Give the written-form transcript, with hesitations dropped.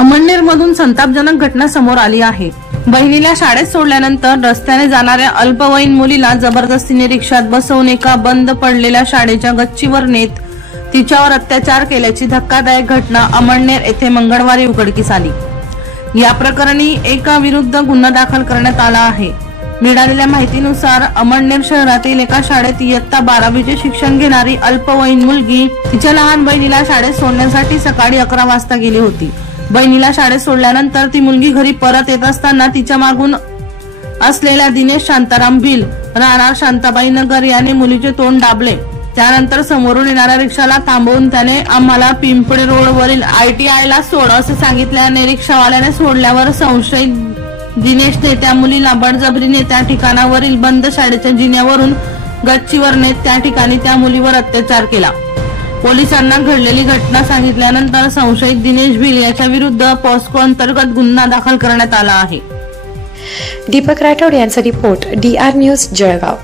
अमळनेरमधून संतापजनक घटना समोर आली आहे। बहिणीला शाळेत सोडल्यानंतर रस्त्याने जाणाऱ्या अल्पवयीन मुलीला जबरदस्तीने रिक्षात बसवून एका बंद पडलेल्या शाळेच्या गच्चीवर नेत तिच्यावर अत्याचार केल्याची धक्कादायक घटना अमळनेर येथे मंगळवारी उघडकीस आली। या प्रकरणी एका विरुद्ध गुन्हा दाखल करण्यात आला आहे। मिळालेल्या माहितीनुसार अमळनेर शहरातील एका शाळेत इयत्ता 12वीचे शिक्षण घेणारी अल्पवयीन मुलगी तिच्या लहान बहिणीला शाळेत सोडण्यासाठी सकाळी 11 वाजता गेली होती। बहिणीला शाळेत सोडल्यानंतर ती मुलगी घरी परत येत असताना तिच्या मागून असलेल्या दिनेश शांताराम भिल राहणार शांताबाई नगर याने मुलीचे तोंड दाबले। त्यानंतर समोरून येणाऱ्या रिक्षाला थांबवून त्याने आम्हाला पिंपळे रोडवरील ITI ला सोड असे सांगितल्याने रिक्षावाल्याने सोडल्यावर संशयित दिनेशने त्या मुलीला बळजबरीने त्या ठिकाणावरील बंद शाळेच्या जिन्यावरून गच्चीवर नेत त्या ठिकाणी त्या मुलीवर अत्याचार केला। पोलिसांना घडलेली घटना सांगितल्यानंतर संशयित दिनेश भिल याच्या विरुद्ध पॉस्को अंतर्गत गुन्हा दाखल करण्यात आला आहे। दीपक राठोड यांचा रिपोर्ट DR न्यूज जळगाव।